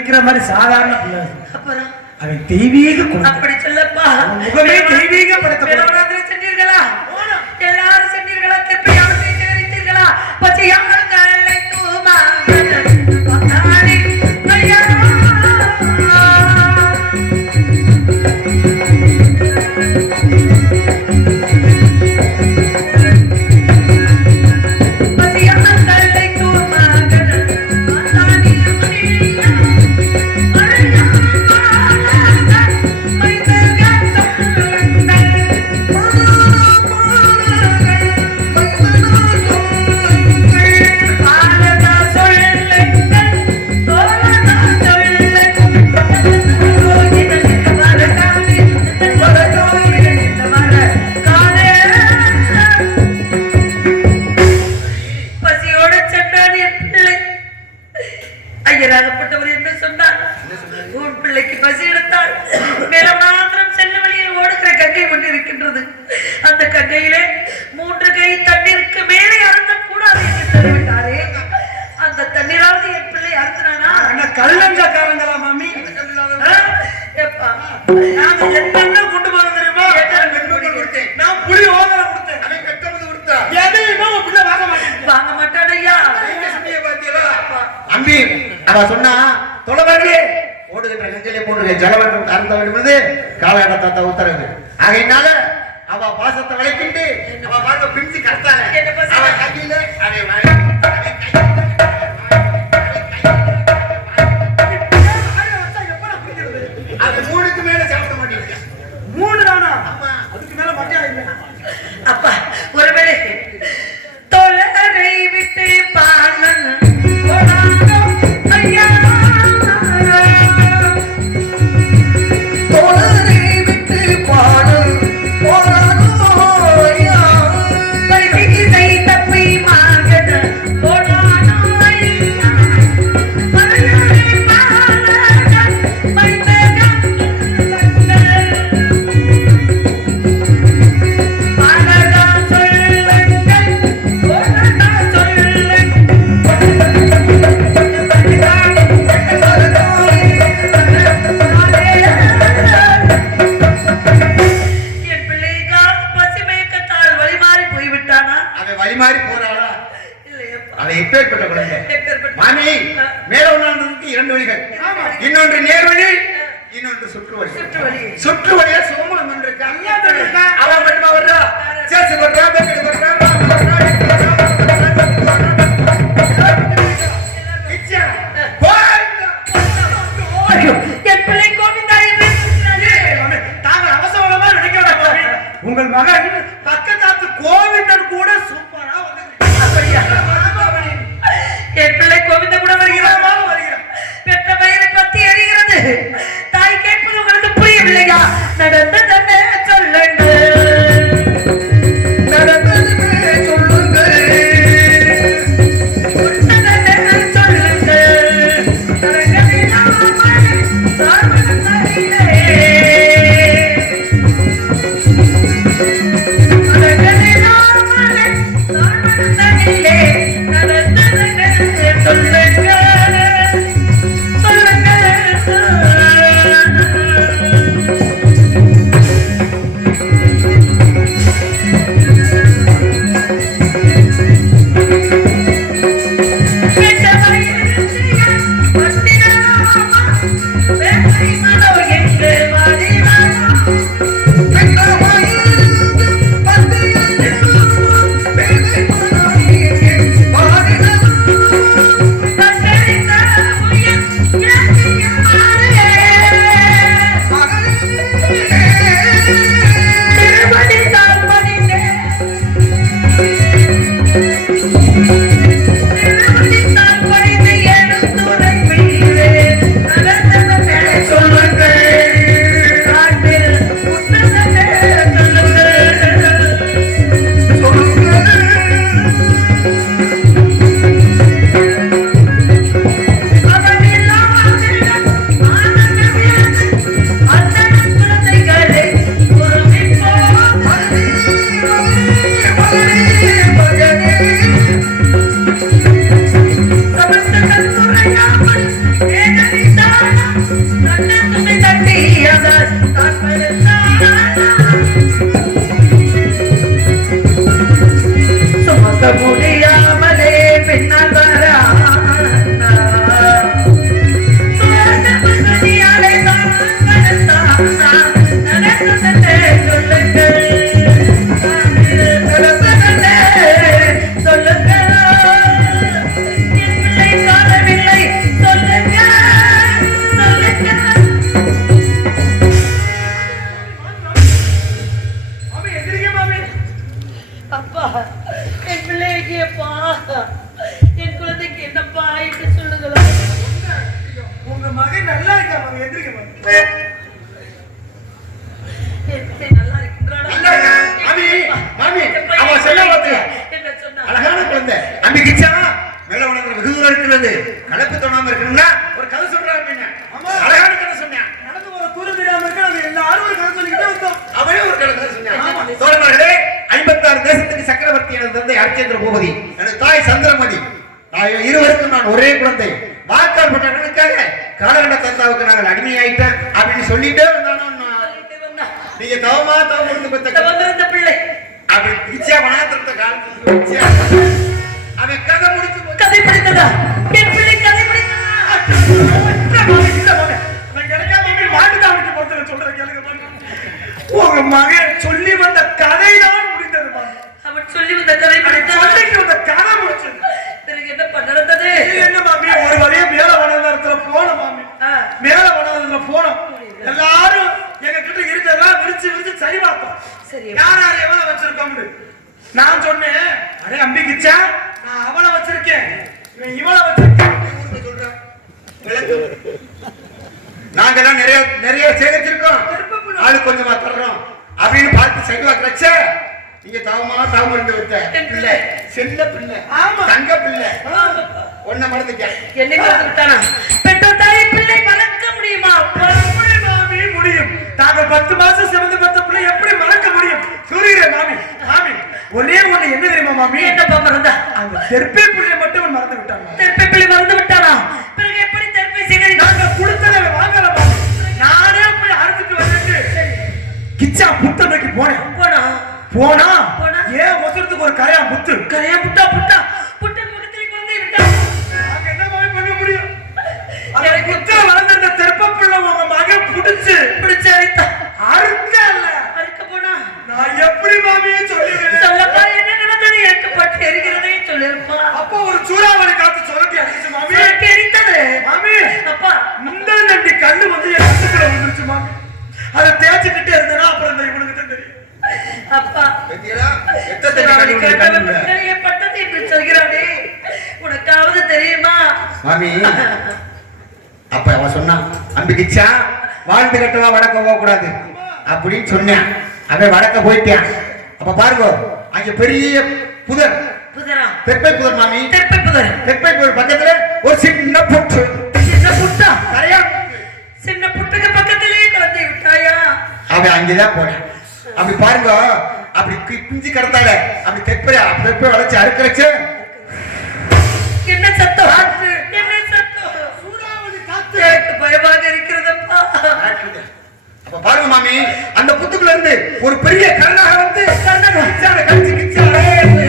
நினைக்கிற மாதிரி சாதாரண பிள்ளை. அவன் தெய்வீக அப்படி சொல்லப்பா. முகமே தெய்வீக படத்தை ஆனா தொடர்களே ஓடுகின்ற நெஞ்சலே போன்ற ஜலவரம் அருந்த வேண்டும் காலகட்டத்தை உத்தரவு. ஆகையினால அவ பாசத்தை விளக்கிட்டு அவ பாருங்க பிரிஞ்சு கடத்தாங்க அவ கையில அது மூணுக்கு மேல சாப்பிட மாட்டேங்க. மூணு தானா? அதுக்கு மேல மட்டியா அப்பா ஒருவேளை மகன் சக்கரவர்த்தி எனது தந்தை அர்ச்சேந்திர பூபதி எனது தாய் சந்திரமதி நான் இருவருக்கும் நான் ஒரே குழந்தை வாக்கால் பட்டவனுக்காக காலகண்ட தந்தாவுக்கு நாங்கள் அடிமையாயிட்டேன் அப்படின்னு சொல்லிட்டே வந்தானோ நான். சொல்லிட்டு வந்தா. நீங்க தவமா தவம் இருந்து வந்திருந்த பிள்ளை அப்படி பிச்சா வனாந்திரத்தை காலத்துல அவன் கதை முடிச்சு. கதை படித்ததா என் பிள்ளை கதை. உங்க மகன் சொல்லி வந்த மாமி. அவன் சொல்லி வந்த கதை சொல்லிட்டு வந்த கதை பிறகு என்ன இது என்ன மாமி? ஒரு வழியா மேல வனந்தரத்துல போனோம் மாமி. மேல வனந்தரத்துல போனோம். எல்லாரும் எங்க கிட்ட இருக்கிறதெல்லாம் விரிச்சு விரிச்சு சரி பார்த்தோம். சரி யார் யார் எவ்வளவு வச்சிருக்கோம்னு நான் சொன்னேன். அடே அம்பி கிச்சா நான் அவளை வச்சிருக்கேன். இவன் இவளை வச்சிருக்கேன். சொல்றேன். நாங்கெல்லாம் நிறைய நிறைய சேகரிச்சிருக்கோம். ஆளு கொஞ்சமா தர்றோம். அப்படின்னு பார்த்து சரி வாக்குறச்ச நீங்க தவமா தவம் இருந்து பிள்ளை. செல்ல பிள்ளை. ஆமா. தங்க பிள்ளை. ஒன்ன மறந்துட்டேன் என்னை மறந்து விட்டானா? பெற்றோர் தாயை பிள்ளை மறக்க முடியுமா? மாமி முடியும். தாங்கள் பத்து மாசம் சிவந்த பத்த பிள்ளை எப்படி மறக்க முடியும்? சொல்லுகிறே மாமி மாமி. ஒரே ஒண்ணு என்ன தெரியுமா மாமி? என்னப்பா மறந்தா அந்த தெற்பே பிள்ளைய மட்டும் மறந்து விட்டாங்க. தெற்பை பிள்ளை மறந்து விட்டானா? பிறகு எப்படி தெற்பை சேகரித்தான் நாங்க கொடுத்ததை வாங்கல மாமி. நானே போய் அறுத்துட்டு வந்துட்டு கிச்சா புத்தமைக்கு போனேன். போனா? போனா போனா? ஏன் ஒசரத்துக்கு ஒரு கரையா முத்து கரையா புட்டா புட்டா அப்படின்னு சொன்னான். அவன் வடக்க போயிட்டான். அப்ப பாருங்க அங்க பெரிய புதர். தெப்பை புதர் மாமி. தெப்பை புதர். தெப்பை புதர் பக்கத்துல ஒரு சின்ன புற்று. சின்ன புட்டா? கரையா சின்ன புட்டுக்கு பக்கத்திலே குழந்தை விட்டாயா? அவன் அங்கேதான் போனான். அப்படி பாருங்க அப்படி கி- குஞ்சு கடத்தால அப்படி தெப்பை தெப்பை வளைச்சு அறுக்கிறச்சு. என்ன சத்தம்? என்ன சத்தம்? எனக்கு பயமாக இருக்கிறதப்பா. பாருங்க மாமி அந்த புத்துக்குள்ள இருந்து ஒரு பெரிய கருணாக வந்து கர்ணன் கிச்சான கடிச்சு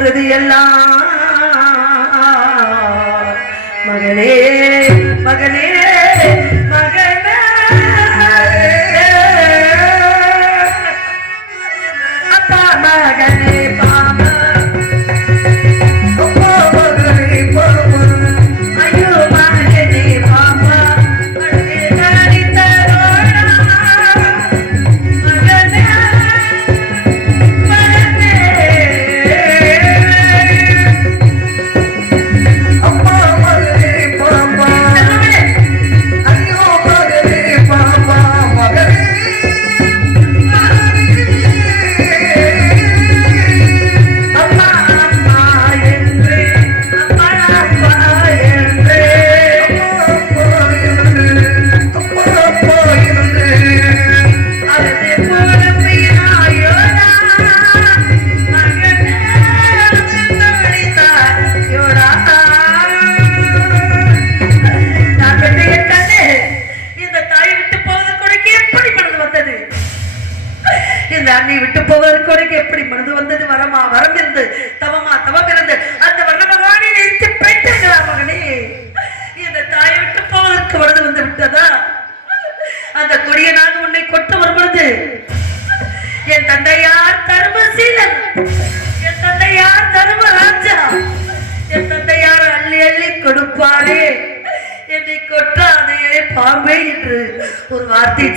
போறது எல்லாம். மகளே மகளே.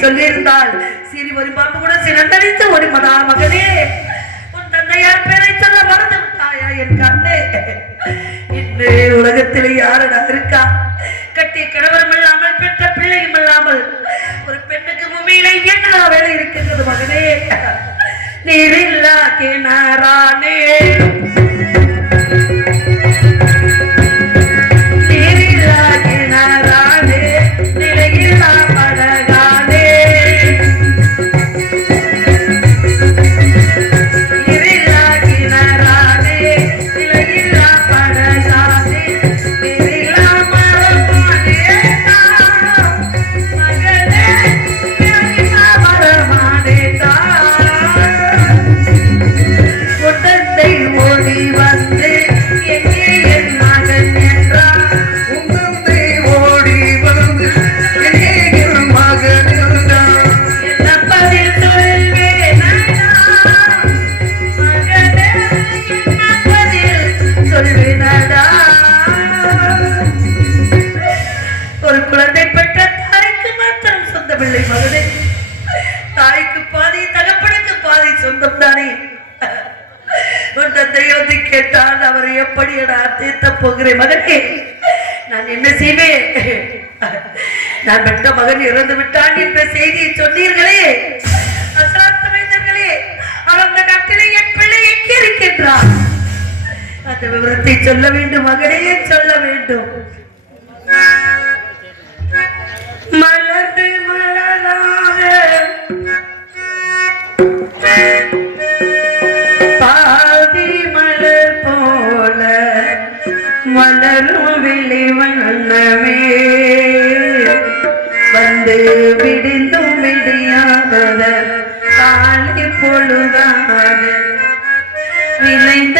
சொல்லியிருந்தாள். சிறு ஒரு பாம்பு கூட சிறந்தடித்து ஒரு மதார் மகனே உன் தந்தையார் பேரை சொல்ல மறந்து தாயா என் கண்ணே? இன்று உலகத்தில் யாரடா இருக்கா? கட்டிய கணவரும் இல்லாமல் பெற்ற பிள்ளையும் இல்லாமல் ஒரு பெண்ணுக்கு முமையில என்ன வேலை இருக்கிறது மகனே? நீரில்லா கிணறானே பிள்ளை மகனே. தாய்க்கு பாதி தகப்பனுக்கு பாதி சொந்தம் தானே. கேட்டால் அவர் எப்படி தீர்த்த போகிறேன் மகனே. நான் என்ன செய்வேன்? நான் பெற்ற மகன் இறந்து விட்டான் என்ற செய்தியை சொன்னீர்களே. அசாத்த வைத்தர்களே அந்த நாட்டிலே என் பிள்ளை எங்கே இருக்கின்றார்? அந்த விவரத்தை சொல்ல வேண்டும் மகனே சொல்ல வேண்டும். കണ്ട് വിടുന്നു വിടിയാകവ കാളി പൊഴുകാതെ വിളൈന്ത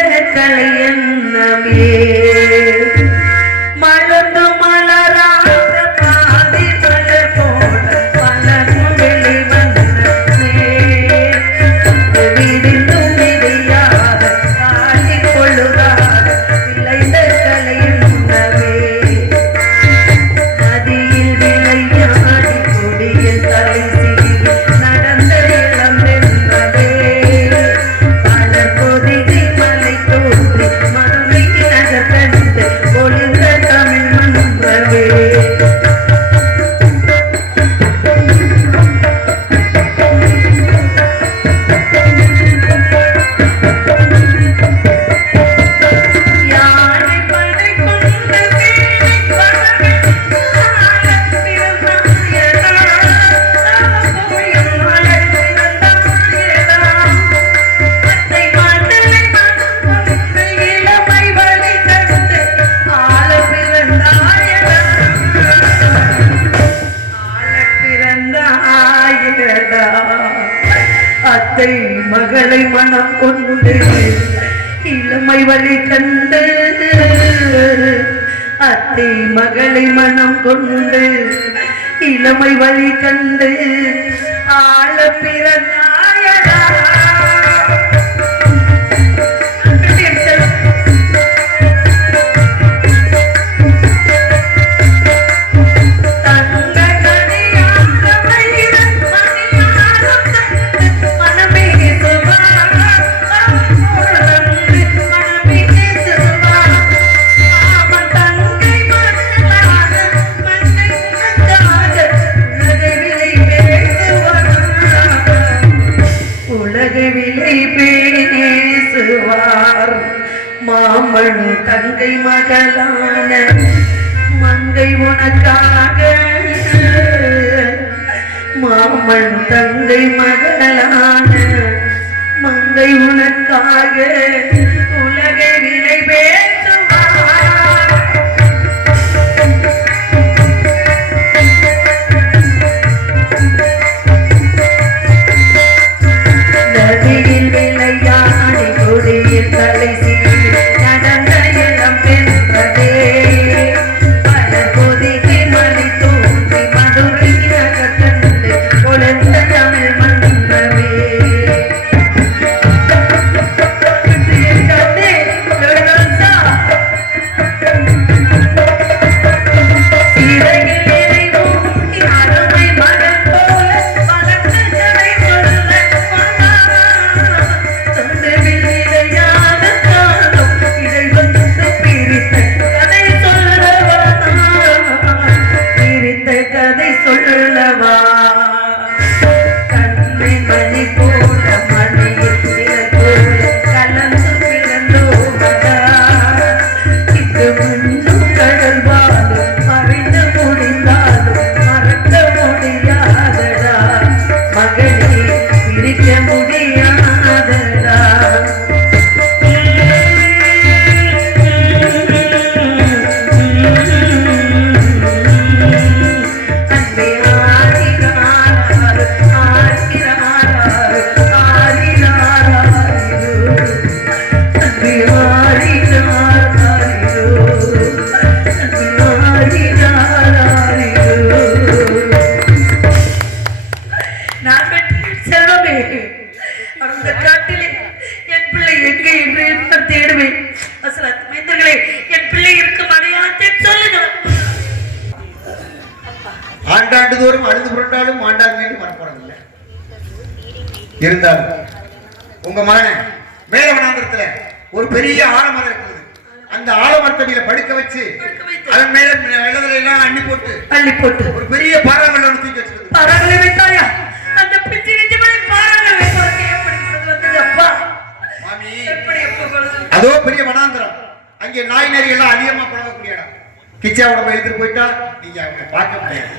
அங்கே நாய் நரி எல்லாம் அதிகமா பழகக்கூடிய இடம் கிச்சாவோட போய் எடுத்துட்டு போயிட்டா நீங்க அவங்களை பார்க்க முடியாது.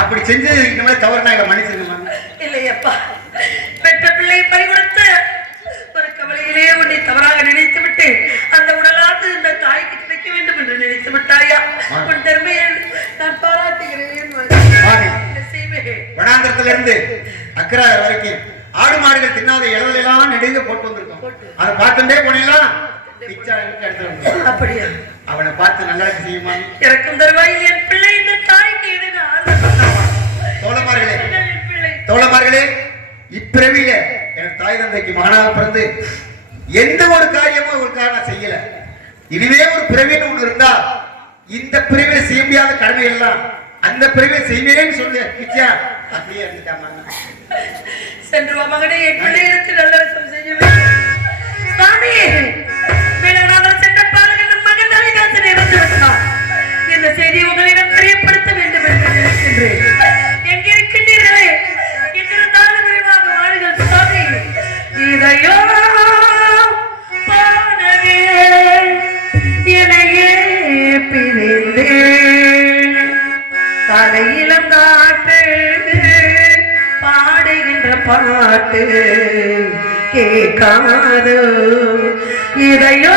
அப்படி செஞ்சது இந்த மாதிரி தவறு நான் மன்னிச்சிருங்க மாமி இல்லையப்பா பெற்ற பிள்ளையை பறிகொடுத்து ஒரு கவலையிலே உன்னை தவறாக நினைத்து விட்டு அந்த உடலாவது இந்த தாய்க்கு கிடைக்க வேண்டும் என்று நினைத்து விட்டாயா? உன் தர்மையை நான் பாராட்டுகிறேன் வனாந்திரத்துல இருந்து அக்கறை வரைக்கும் ஆடு மாடுகள் தின்னாத எல்லாம் நெடுங்க போட்டு வந்திருக்கோம். அதை பார்த்துட்டே போனீங்களா? அப்படியா? அவனை பார்த்து நல்லா செய்யுமா இறக்கும் தருவாயில் என் பிள்ளை இந்த தாய்க்கு இடையில தோழமார்களே தோழமார்களே இப்பிறவியில எனக்கு தாய் தந்தைக்கு மகனாக பிறந்து எந்த ஒரு காரியமும் அவருக்காக நான் செய்யல. இதுவே ஒரு பிறவின்னு ஒண்ணு இருந்தா இந்த பிறவியை செய்ய முடியாத கடமை எல்லாம் அந்த பிறவியை செய்வேன்னு சொல்லு. கிச்சியா அப்படியே இருந்துட்டாமா? சென்று மகனே என் பிள்ளைகளுக்கு நல்லடக்கம் செய்ய சாமி மகன் வந்து விட்டார் இந்த செய்தி உங்களிடம் தெரியப்படுத்த வேண்டும் என்று நினைக்கின்றேன். எங்க எங்கிருந்தாலும் விரைவாக வாருங்கள் சுவாமி. இதையோ பாடவே இணையே பிரிந்தேன். தலையிலம் காட்டு பாடுகின்ற பாட்டு கேட்காது? இதையோ